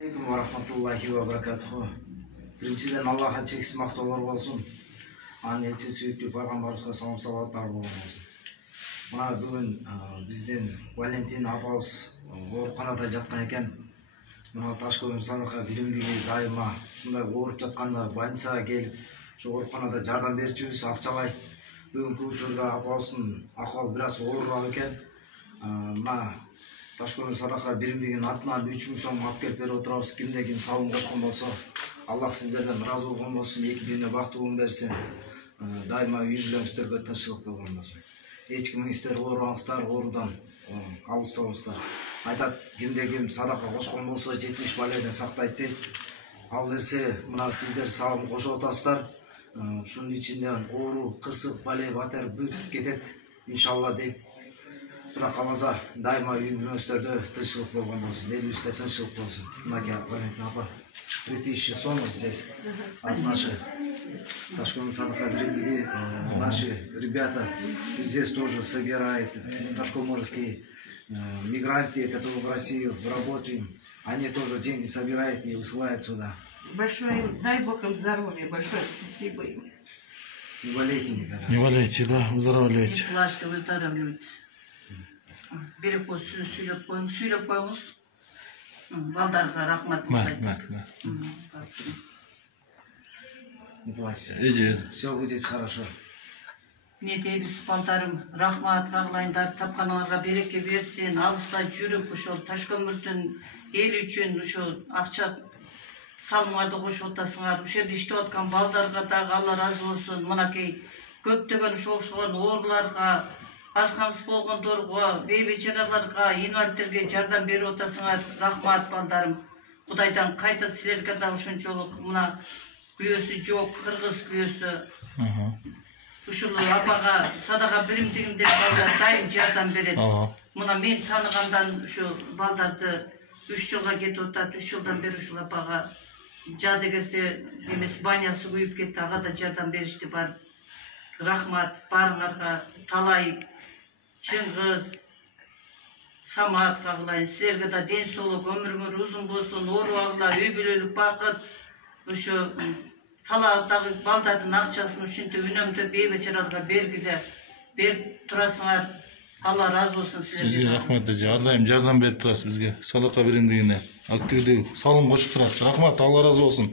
Алейкум ва рахматуллахи ва баракатуху. Биринчиден Аллахка чексиз мактоолор болсун. Анын элчиси сүйүктүү пайгамбарыбызга салам салаваттар болсун. Мына бүгүн биздин Валентина апабыз ооруканада жаткан экен. Мына Ташкөмүр Садака биримдиги дайыма ушундай ооруп жатканда больницага келип, ошо ооруканада жардам берчүбүз акчалай. Бүгүнкү учурда апабыздын акыбалы бир аз оорураак экен. Мына Ташкөмүр Садака биримдигинин атынан 3000 сом алып келип берип отурабыз. Кимде ким салым кошкон болсо, Аллах сиздерден ыраазы болгон болсун, эки дүйнө бактылыгын берсин. Дайыма үй бүлөңүздөргө тынччылык болгон болсун. Эч кимиңиздер оорубаңыздар, оорудан алыс болуңуздар. Айтат, кимде ким садака кошкон болсо 70 баледен сактайт дейт. Ал нерсе мына сиздер салым кошуп атасыздар. Ушунун ичинде оору, кырсык, бале, батер бүт кетет иншалла дейт. Кудай кааласа дайыма үй бүлөңүздөрдө тынччылык болгон болсун, элибизде тынччылык болсун. Мынакей Валентина апа, 3000 сом здесь. От нашей Ташкөмүр Садака биримдиги, наши ребята здесь тоже собирают, ташкомурские мигранты, которые в Россию в рабочие, они тоже деньги собирают и высылают сюда. Большое, дай Бог им здоровья, большое спасибо им. Не болейте никогда. Не болейте, да, выздоравливайте. Не плачьте, выздоравливайте. Берек болсын сүйлөп коюңуз. Балдарга рахмат. Не плачьте. Иди. Все будет хорошо. Не дейбиз балдарым, рахмат каглайындар, тапканыңарга береке берсин, алыста жүрүп ошол Ташкөмүрдүн эл үчүн ошо акча салымдарды кошуп атасыңар. Ушул жерде иштеп аткан балдарга дагы Алла ыраазы болсун. Мынакей көптөгөн ошол ооруларга, аз камсыз болгондорго, бейбечараларга, инвалидтерге жардам берип атасыңар. Рахмат балдарым. Кудайдан кайта силерге да ошончолук мына күйөөсү жок, кыргыз күйөөсү. Ушул апага Садака биримдигинде балдар дайым жардам берет. Мына мен тааныгандан ушу балдарды 3 жылга кетип атат. 3 жылдан бери ушул апага жадыгесе эмес банясы күйүп кетти, ага да жардам беришти бар. Рахмат баарыңарга, талай Чыңгыз, Самат кагылайын. Силерге да ден соолук, өмүрүңөр узун болсун, оорубагыла, үй бүлөлүк бакыт. Ошо талаадагы балдардын акчасын ушинтип үнөмдөп бейбечараларга бергиде берип турасыңар. Алла ыраазы болсун силерге. Сизге рахмат эже. Ар дайым жардам берип турасыз бизге. Садака биримдигине активдүү салым кошуп турасыз. Рахмат, Алла ыраазы болсун.